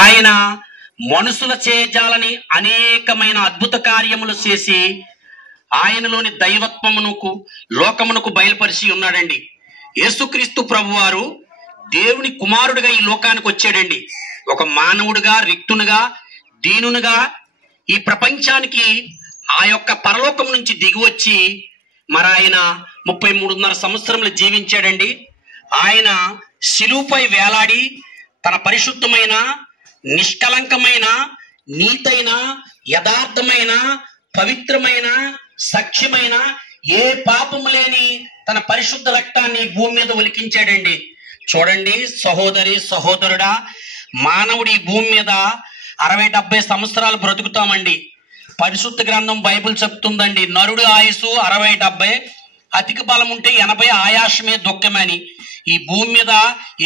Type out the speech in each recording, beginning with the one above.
ఆయన మనుషుల చేజాలని అనేకమైన అద్భుత కార్యములు చేసి ఆయనలోని దైవత్వమునకు లోకమునకు బయలుపరిచి ఉన్నాడండి. యేసుక్రీస్తు ప్రభువారు దేవుని కుమారుడిగా ఈ లోకానికి వచ్చాడండి. ఒక మానవుడిగా, రిక్తునిగా, దీనునిగా ఈ ప్రపంచానికి ఆ యొక్క పరలోకం నుంచి దిగివచ్చి మరి ఆయన 33.5 సంవత్సరములు జీవించాడండి. ఆయన శిలువపై వేలాడి తన పరిశుద్ధమైన, నిష్కలంకమైన, నీతైన, యథార్థమైన, పవిత్రమైన, సఖ్యమైన, ఏ పాపము లేని తన పరిశుద్ధ రక్తాన్ని భూమి మీద ఒలికించాడండి. చూడండి సహోదరి, సహోదరుడా, మానవుడి భూమి మీద 60-70 సంవత్సరాలు బ్రతుకుతామండి. పరిశుద్ధ గ్రంథం బైబిల్ చెప్తుందండి, నరుడు ఆయుసు 60-70, అధిక బలం ఉంటే 80, ఆయాసమే దుఃఖమని. ఈ భూమి మీద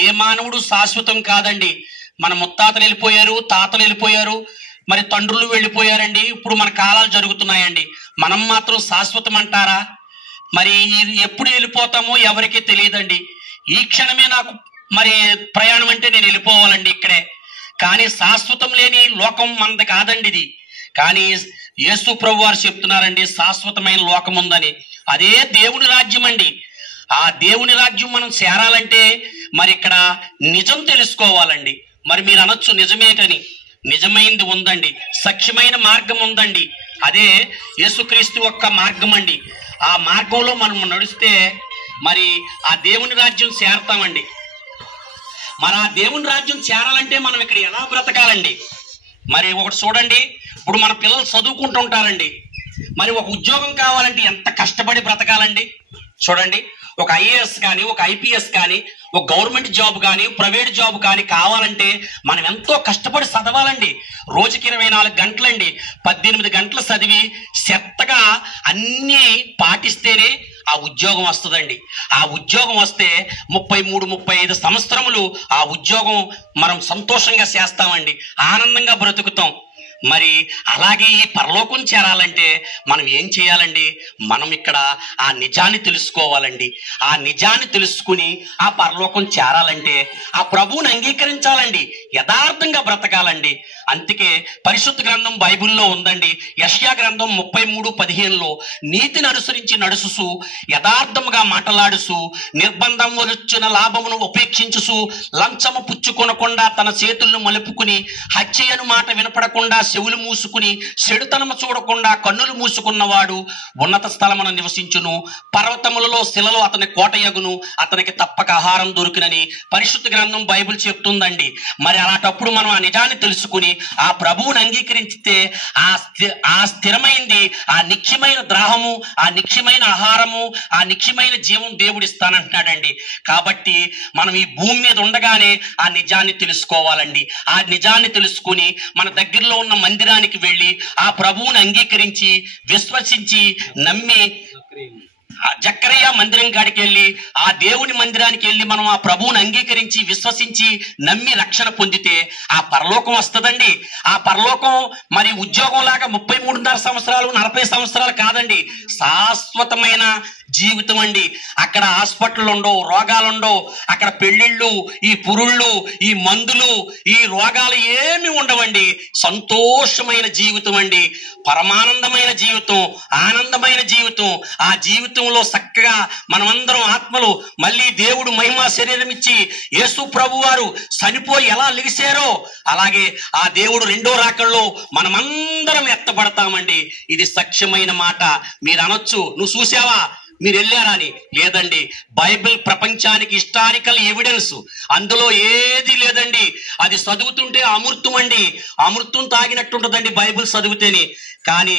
ఏ మానవుడు శాశ్వతం కాదండి. మన ముత్తాతలు వెళ్ళిపోయారు, తాతలు వెళ్ళిపోయారు, మరి తండ్రులు వెళ్ళిపోయారండి. ఇప్పుడు మన కాలాలు జరుగుతున్నాయండి. మనం మాత్రం శాశ్వతం అంటారా? మరి ఎప్పుడు వెళ్ళిపోతామో ఎవరికీ తెలియదండి. ఈ క్షణమే నాకు మరి ప్రయాణం అంటే నేను వెళ్ళిపోవాలండి ఇక్కడే. కానీ శాశ్వతం లేని లోకం మనది కాదండి ఇది. కానీ యేసు ప్రభు వారు చెప్తున్నారండి, శాశ్వతమైన లోకం ఉందని. అదే దేవుని రాజ్యం అండి. ఆ దేవుని రాజ్యం మనం చేరాలంటే మరి ఇక్కడ నిజం తెలుసుకోవాలండి. మరి మీరు అనొచ్చు నిజమేటని. నిజమైంది ఉందండి, సఖ్యమైన మార్గం ఉందండి. అదే యేసుక్రీస్తు యొక్క మార్గం అండి. ఆ మార్గంలో మనం నడిస్తే మరి ఆ దేవుని రాజ్యం చేరతామండి. మరి ఆ దేవుని రాజ్యం చేరాలంటే మనం ఇక్కడ ఎలా బ్రతకాలండి? మరి ఒకటి చూడండి, ఇప్పుడు మన పిల్లలు చదువుకుంటుంటారండి. మరి ఒక ఉద్యోగం కావాలంటే ఎంత కష్టపడి బ్రతకాలండి? చూడండి, ఒక ఐఏఎస్ కానీ, ఒక ఐపీఎస్ కానీ, ఒక గవర్నమెంట్ జాబ్ కానీ, ప్రైవేట్ జాబ్ కానీ కావాలంటే మనం ఎంతో కష్టపడి చదవాలండి. రోజుకి 24 గంటలండి. 18 గంటలు చదివి శ్రద్ధగా అన్నీ పాటిస్తేనే ఆ ఉద్యోగం వస్తుందండి. ఆ ఉద్యోగం వస్తే 33-35 సంవత్సరములు ఆ ఉద్యోగం మనం సంతోషంగా చేస్తామండి, ఆనందంగా బ్రతుకుతాం. మరి అలాగే ఈ పరలోకం చేరాలంటే మనం ఏం చేయాలండి? మనం ఇక్కడ ఆ నిజాన్ని తెలుసుకోవాలండి. ఆ నిజాన్ని తెలుసుకుని ఆ పరలోకం చేరాలంటే ఆ ప్రభువుని అంగీకరించాలండి, యథార్థంగా బ్రతకాలండి. అందుకే పరిశుద్ధ గ్రంథం బైబిల్లో ఉందండి. యెషయా గ్రంథం 33:15లో నీతిని అనుసరించి నడుచుసు, యథార్థముగా మాటలాడుసు, నిర్బంధం వచ్చిన లాభమును ఉపేక్షించుసు, లంచము పుచ్చుకొనకుండా తన చేతులను మలుపుకుని, హత్యయను మాట వినపడకుండా చెవులు మూసుకుని, చెడుతనము చూడకుండా కన్నులు మూసుకున్నవాడు ఉన్నత స్థలమున నివసించును, పర్వతములలో శిలలో అతని కోటయగును, అతనికి తప్పక ఆహారం దొరికినని పరిశుద్ధ గ్రంథం బైబిల్ చెప్తుందండి. మరి అలాంటప్పుడు మనం ఆ నిజాన్ని తెలుసుకుని ఆ ప్రభువుని అంగీకరించితే ఆ స్థిరమైంది, ఆ నిత్యమైన ద్రాహము, ఆ నిత్యమైన ఆహారము, ఆ నిత్యమైన జీవం దేవుడు ఇస్తానంటున్నాడండి. కాబట్టి మనం ఈ భూమి మీద ఉండగానే ఆ నిజాన్ని తెలుసుకోవాలండి. ఆ నిజాన్ని తెలుసుకుని మన దగ్గరలో ఉన్న మందిరానికి వెళ్ళి ఆ ప్రభువుని అంగీకరించి, విశ్వసించి, నమ్మి, జక్కరయ్య మందిరం కాడికి వెళ్ళి ఆ దేవుని మందిరానికి వెళ్ళి మనం ఆ ప్రభువుని అంగీకరించి, విశ్వసించి, నమ్మి రక్షణ పొందితే ఆ పరలోకం వస్తుందండి. ఆ పరలోకం మరి ఉద్యోగం లాగా 33.5 సంవత్సరాలు, 40 సంవత్సరాలు కాదండి. శాశ్వతమైన జీవితం అండి. అక్కడ హాస్పిటల్ ఉండవు, రోగాలు ఉండవు, అక్కడ పెళ్లిళ్ళు, ఈ పురుళ్ళు, ఈ మందులు, ఈ రోగాలు ఏమి ఉండవండి. సంతోషమైన జీవితం అండి, పరమానందమైన జీవితం, ఆనందమైన జీవితం. ఆ జీవితంలో చక్కగా మనమందరం ఆత్మలు మళ్ళీ దేవుడు మహిమా శరీరం ఇచ్చి యేసు ప్రభు వారు చనిపోయి ఎలా లెగిసారో అలాగే ఆ దేవుడు రెండో రాకల్లో మనమందరం ఎత్తబడతామండి. ఇది సత్యమైన మాట. మీరు అనొచ్చు, నువ్వు చూసావా, మీరు వెళ్ళారా అని. లేదండి, బైబిల్ ప్రపంచానికి హిస్టారికల్ ఎవిడెన్స్, అందులో ఏది లేదండి. అది చదువుతుంటే అమృతం అండి, అమృతం తాగినట్టుంటుందండి బైబిల్ చదివితేనే. కానీ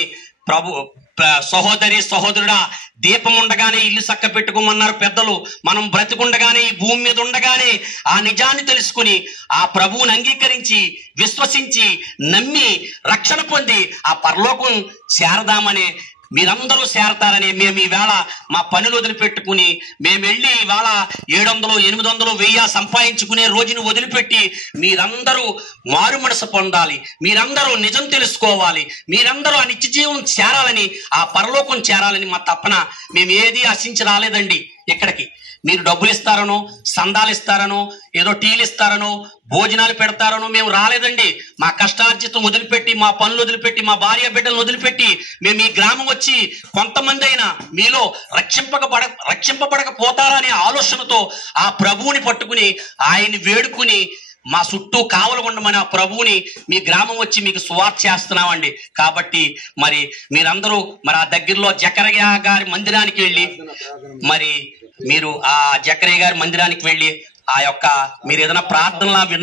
సహోదరి, సహోదరుడా, దీపం ఉండగానే ఇల్లు చక్క పెట్టుకోమన్నారు పెద్దలు. మనం బ్రతికుండగానే, ఈ భూమి మీద ఉండగానే ఆ నిజాన్ని తెలుసుకుని ఆ ప్రభువుని అంగీకరించి, విశ్వసించి, నమ్మి రక్షణ పొంది ఆ పరలోకం చేరదామనే, మీరందరూ చేరతారని మేము ఈవేళ మా పనులు వదిలిపెట్టుకుని మేము వెళ్ళి ఇవాళ 700, 800, 1000 సంపాదించుకునే రోజును వదిలిపెట్టి మీరందరూ మారు మనసు పొందాలి, మీరందరూ నిజం తెలుసుకోవాలి, మీరందరూ ఆ నిత్య జీవం చేరాలని, ఆ పరలోకం చేరాలని మా తపన. మేము ఏది ఆశించి రాలేదండి ఇక్కడికి. మీరు డబ్బులు ఇస్తారనో, సందాలు ఇస్తారనో, ఏదో టీలు ఇస్తారనో, భోజనాలు పెడతారనో మేము రాలేదండి. మా కష్టార్జితం వదిలిపెట్టి, మా పనులు వదిలిపెట్టి, మా భార్య బిడ్డలను వదిలిపెట్టి మేము ఈ గ్రామం వచ్చి కొంతమంది అయినా మీలో రక్షింపబడకపోతారా అనే ఆలోచనతో ఆ ప్రభువుని పట్టుకుని ఆయన్ని వేడుకుని మా చుట్టూ కావలు ఉండమని ఆ ప్రభువుని మీ గ్రామం వచ్చి మీకు సువార్త చేస్తున్నామండి. కాబట్టి మరి మీరందరూ మరి ఆ దగ్గరలో జకరయ్య గారి మందిరానికి వెళ్ళి, మరి మీరు ఆ జకరయ్య గారి మందిరానికి వెళ్ళి ఆ యొక్క మీరు ఏదైనా ప్రార్థనలా విన్న